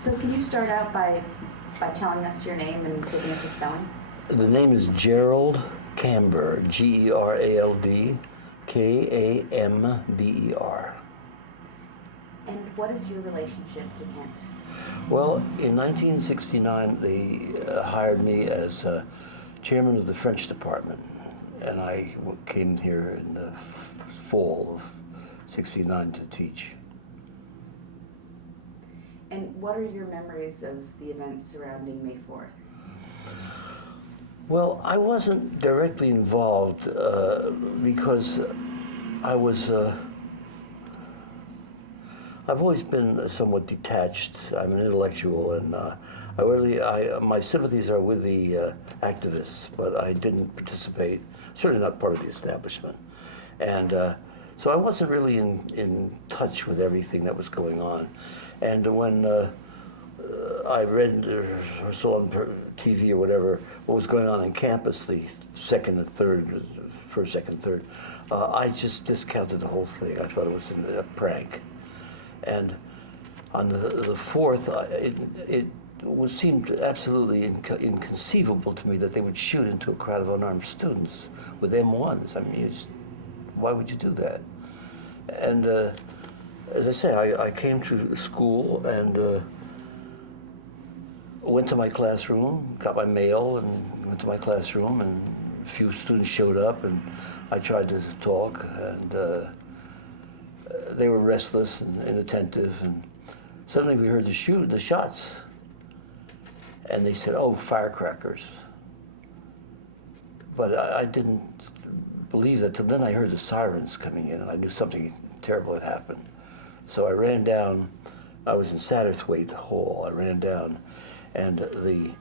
So can you start out by telling us your name and giving us the spelling? The name is Gerald Kamber, Gerald Kamber. And what is your relationship to Kent? Well, in 1969, they hired me as chairman of the French department, and I came here in the fall of '69 to teach. And what are your memories of the events surrounding May 4th? Well, I wasn't directly involved because I was. I've always been somewhat detached. I'm an intellectual, and my sympathies are with the activists, but I didn't participate. Certainly not part of the establishment, and so I wasn't really in touch with everything that was going on. And when I read or saw on TV or whatever what was going on in campus, the second and third, first, second, third, I just discounted the whole thing. I thought it was a prank. And on the fourth, it seemed absolutely inconceivable to me that they would shoot into a crowd of unarmed students with M1s. I mean, why would you do that? And as I say, I came to school and went to my classroom, got my mail, and went to my classroom, and a few students showed up, and I tried to talk, and they were restless and inattentive, and suddenly we heard the shots, and they said, "Oh, firecrackers." But I didn't believe that till then. I heard the sirens coming in, and I knew something terrible had happened. So I ran down. I was in Satterthwaite Hall. I ran down, and the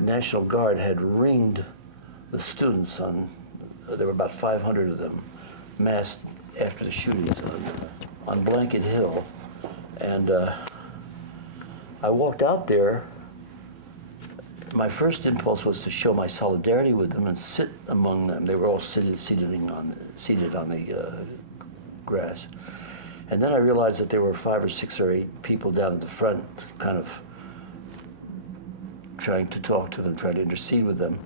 National Guard had ringed the students there were about 500 of them, massed after the shootings on Blanket Hill. And I walked out there. My first impulse was to show my solidarity with them and sit among them. They were all seated on the grass. And then I realized that there were 5 or 6 or 8 people down at the front, kind of trying to talk to them, trying to intercede with them.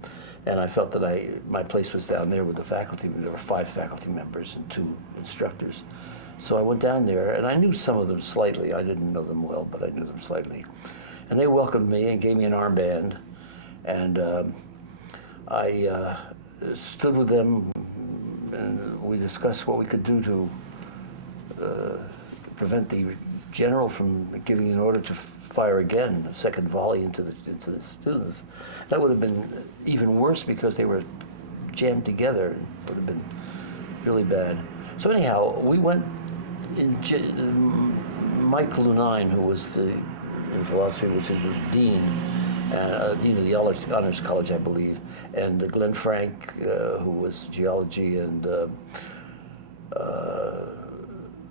And I felt that my place was down there with the faculty. There were 5 faculty members and 2 instructors. So I went down there, and I knew some of them slightly. I didn't know them well, but I knew them slightly. And they welcomed me and gave me an armband. And I stood with them, and we discussed what we could do to prevent the general from giving an order to fire again, a second volley into the students. That would have been even worse because they were jammed together. It would have been really bad. So anyhow, we went Mike Lunine, who was in philosophy, which is the dean of the Honors College, I believe, and Glenn Frank, who was geology, and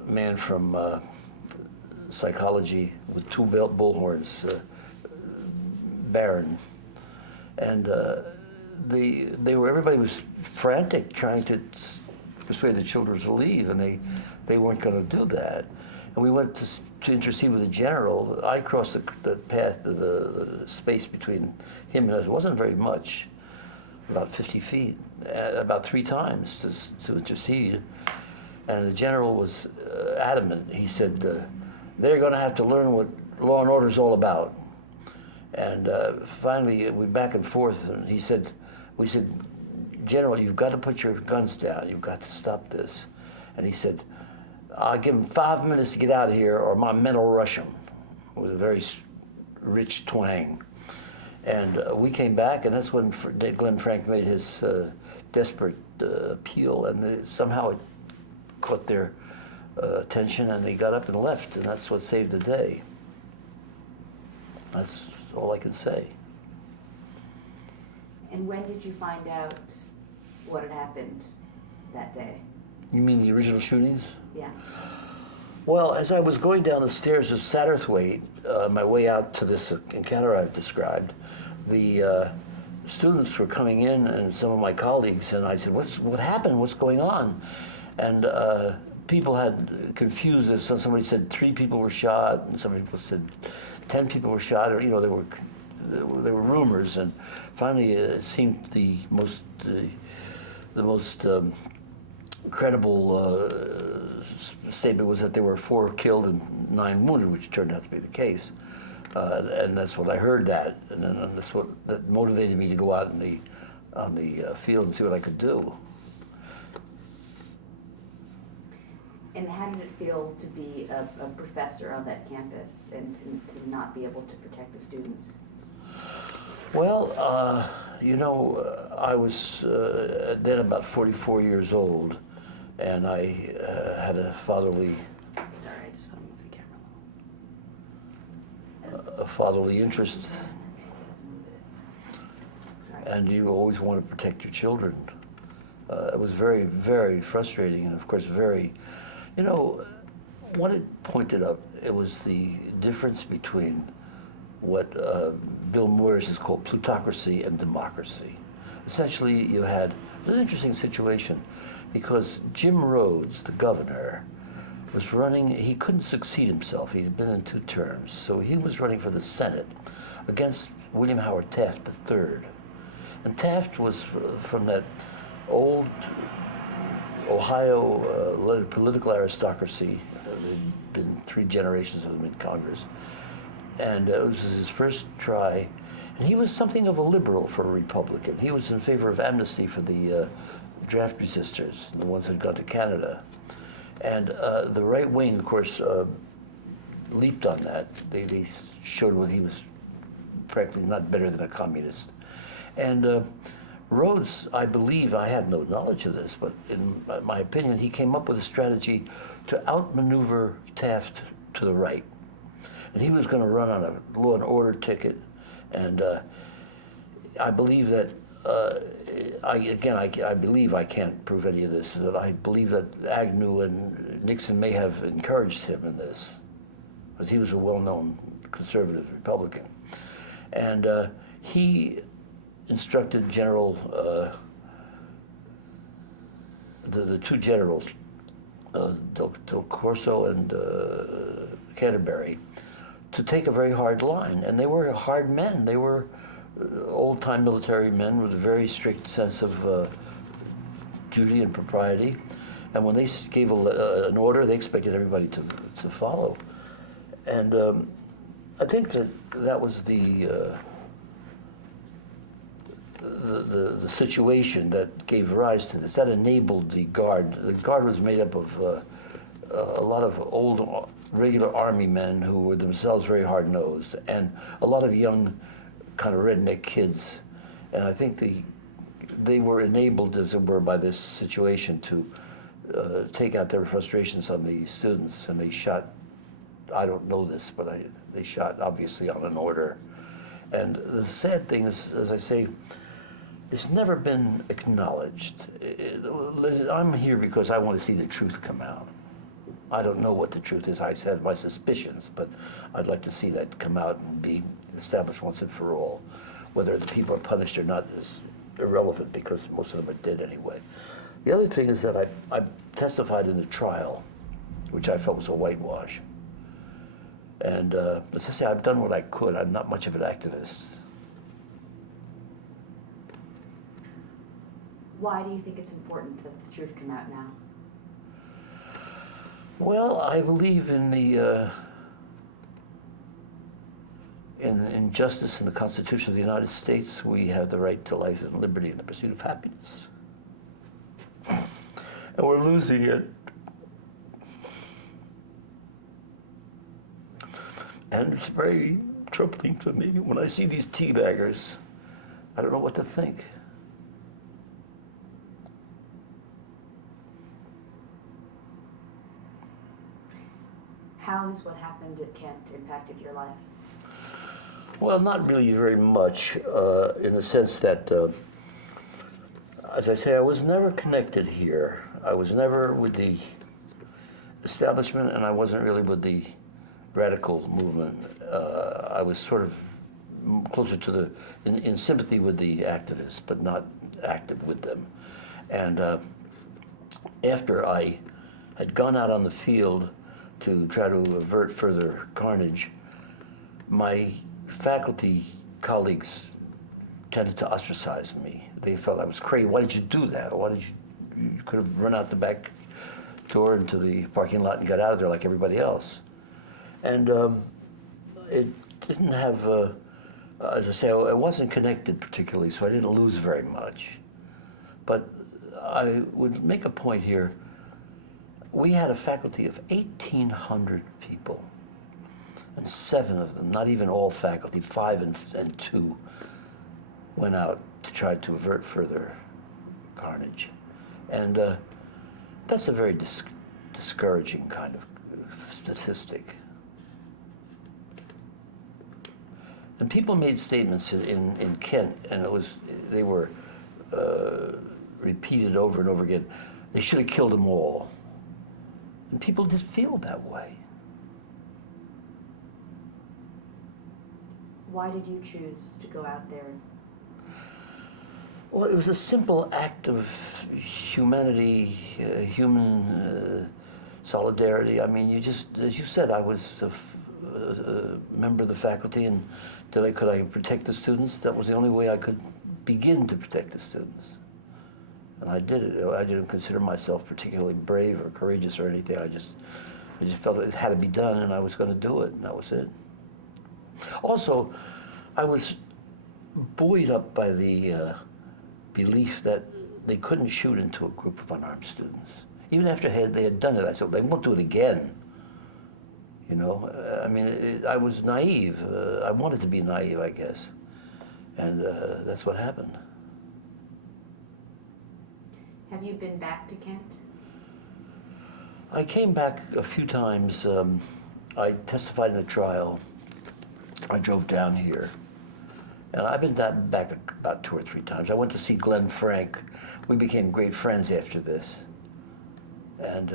man from psychology with 2 bullhorns, Barron, and everybody was frantic trying to persuade the children to leave, and they weren't going to do that. And we went to intercede with the general. I crossed the path, the space between him and us. It wasn't very much, about 50 feet, about 3 times to intercede. And the general was adamant. He said, they're going to have to learn what law and order is all about. And finally, we back and forth, and we said, General, you've got to put your guns down. You've got to stop this. And he said, I'll give him 5 minutes to get out of here, or my men will rush him, with a very rich twang. And we came back, and that's when Glenn Frank made his desperate appeal, and somehow it caught their attention, and they got up and left, and that's what saved the day. That's all I can say. And when did you find out what had happened that day? You mean the original shootings? Yeah. Well, as I was going down the stairs of Satterthwaite, on my way out to this encounter I've described, the students were coming in, and some of my colleagues, and I said, what happened? What's going on? And people had confused this. So somebody said 3 people were shot, and some people said 10 people were shot, or there were rumors, and finally it seemed the most credible statement was that there were 4 killed and 9 wounded, which turned out to be the case. And that's what I heard that, and then that motivated me to go out on the field and see what I could do. And how did it feel to be a professor on that campus and to not be able to protect the students? Well, I was then about 44 years old, and I had a fatherly. Sorry, I just want to move the camera. A fatherly interest, and you always want to protect your children. It was very, very frustrating, and of course, what it pointed up, it was the difference between what Bill Moyers has called plutocracy and democracy. Essentially, you had an interesting situation because Jim Rhodes, the governor, was running. He couldn't succeed himself. He had been in 2 terms, so he was running for the Senate against William Howard Taft III. And Taft was from that old Ohio political aristocracy. There'd been 3 generations of them in Congress. And it was his first try. And he was something of a liberal for a Republican. He was in favor of amnesty for the draft resistors, the ones that had gone to Canada. And the right wing, of course, leaped on that. They showed what he was practically not better than a communist. And Rhodes, I believe, I have no knowledge of this, but in my opinion, he came up with a strategy to outmaneuver Taft to the right. And he was going to run on a law and order ticket. And I believe that, I believe, I can't prove any of this, that I believe that Agnew and Nixon may have encouraged him in this, because he was a well-known conservative Republican. And he instructed the 2 generals, Del Corso and Canterbury, to take a very hard line. And they were hard men. They were old-time military men with a very strict sense of duty and propriety. And when they gave an order, they expected everybody to follow. And I think that was the situation that gave rise to this. That enabled the Guard. The Guard was made up of a lot of old regular Army men who were themselves very hard-nosed, and a lot of young kind of redneck kids. And I think they were enabled, as it were, by this situation to take out their frustrations on the students, and they shot, I don't know this, but they shot obviously on an order. And the sad thing is, as I say, it's never been acknowledged. I'm here because I want to see the truth come out. I don't know what the truth is. I have my suspicions, but I'd like to see that come out and be established once and for all. Whether the people are punished or not is irrelevant, because most of them are dead anyway. The other thing is that I testified in the trial, which I felt was a whitewash. And as I say, I've done what I could. I'm not much of an activist. Why do you think it's important that the truth come out now? Well, I believe in the in justice and the Constitution of the United States. We have the right to life and liberty and the pursuit of happiness. And we're losing it. And it's very troubling to me when I see these teabaggers. I don't know what to think. How has what happened at Kent impacted your life? Well, not really very much, in the sense that, as I say, I was never connected here. I was never with the establishment, and I wasn't really with the radical movement. I was sort of closer to in sympathy with the activists, but not active with them. And after I had gone out on the field to try to avert further carnage, my faculty colleagues tended to ostracize me. They felt I was crazy. Why did you do that? Why did you could have run out the back door into the parking lot and got out of there like everybody else. And it didn't have, as I say, it wasn't connected particularly, so I didn't lose very much. But I would make a point here. We had a faculty of 1,800 people, and 7 of them, not even all faculty, 5 and 2, went out to try to avert further carnage. And that's a very discouraging kind of statistic. And people made statements in Kent, and they were repeated over and over again. They should have killed them all. And people did feel that way. Why did you choose to go out there? Well, it was a simple act of humanity, human solidarity. I mean, you just, as you said, I was a member of the faculty, and could I protect the students? That was the only way I could begin to protect the students. And I did it. I didn't consider myself particularly brave or courageous or anything. I just felt it had to be done, and I was going to do it, and that was it. Also, I was buoyed up by the belief that they couldn't shoot into a group of unarmed students. Even after they had done it, I said, they won't do it again. You know, I mean, I was naive. I wanted to be naive, I guess. And that's what happened. Have you been back to Kent? I came back a few times. I testified in a trial. I drove down here. And I've been back about 2 or 3 times. I went to see Glenn Frank. We became great friends after this. And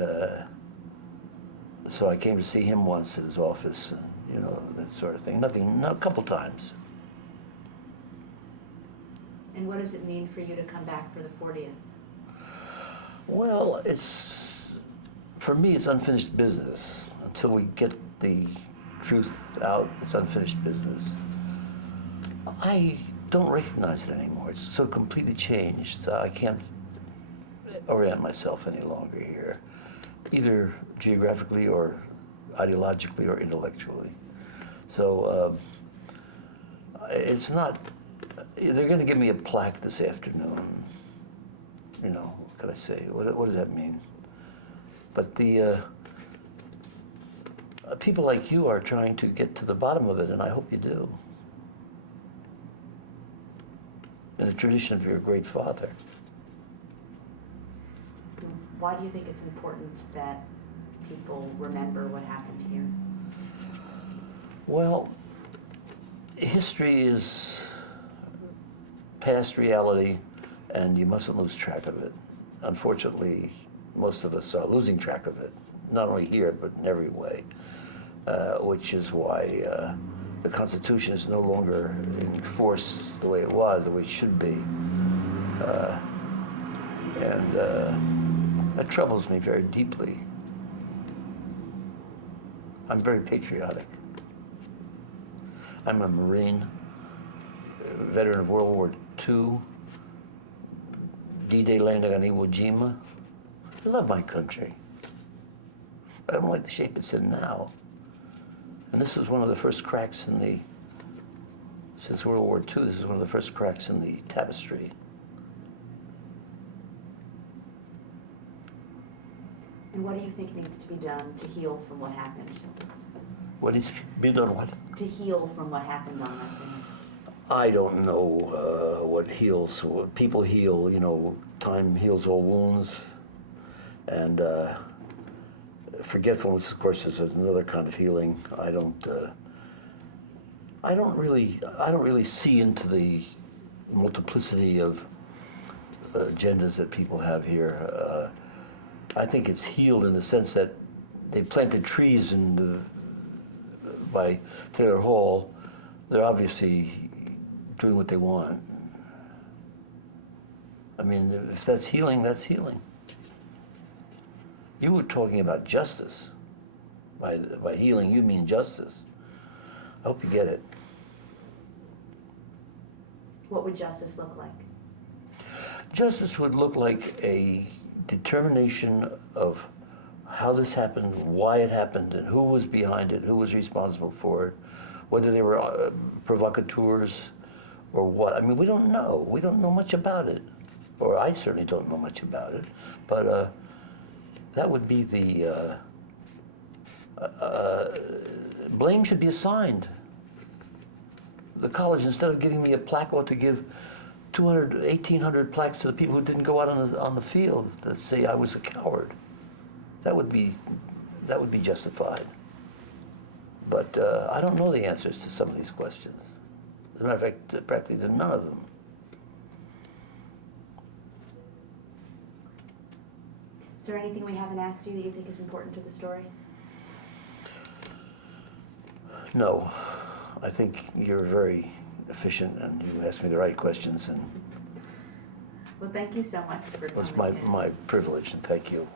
so I came to see him once at his office, and, you know, that sort of thing. A couple times. And what does it mean for you to come back for the 40th? Well, for me, it's unfinished business. Until we get the truth out, it's unfinished business. I don't recognize it anymore. It's so completely changed. I can't orient myself any longer here, either geographically or ideologically or intellectually. So it's not, they're going to give me a plaque this afternoon. You know, what could I say? What does that mean? But the people like you are trying to get to the bottom of it, and I hope you do. In the tradition of your great father. Why do you think it's important that people remember what happened here? Well, history is past reality, and you mustn't lose track of it. Unfortunately, most of us are losing track of it, not only here, but in every way, which is why the Constitution is no longer in force the way it was, the way it should be. And that troubles me very deeply. I'm very patriotic. I'm a Marine, veteran of World War II, D-Day landing on Iwo Jima. I love my country. I don't like the shape it's in now. And this is one of the first cracks since World War II, this is one of the first cracks in the tapestry. And what do you think needs to be done to heal from what happened? What needs to be done, what? To heal from what happened on that day? I don't know what heals. People heal, you know, time heals all wounds. And forgetfulness, of course, is another kind of healing. I don't really see into the multiplicity of agendas that people have here. I think it's healed in the sense that they planted trees by Taylor Hall. They're obviously doing what they want. I mean, if that's healing, that's healing. You were talking about justice. By healing, you mean justice. I hope you get it. What would justice look like? Justice would look like a determination of how this happened, why it happened, and who was behind it, who was responsible for it, whether they were provocateurs or what. I mean, we don't know. We don't know much about it. Or I certainly don't know much about it. But that would be the... blame should be assigned. The college, instead of giving me a plaque, ought to give 1,800 plaques to the people who didn't go out on the field that say I was a coward. That would be justified. But I don't know the answers to some of these questions. As a matter of fact, practically none of them. Is there anything we haven't asked you that you think is important to the story? No. I think you're very efficient and you asked me the right questions, and Well, thank you so much for it was coming in. my privilege, and thank you.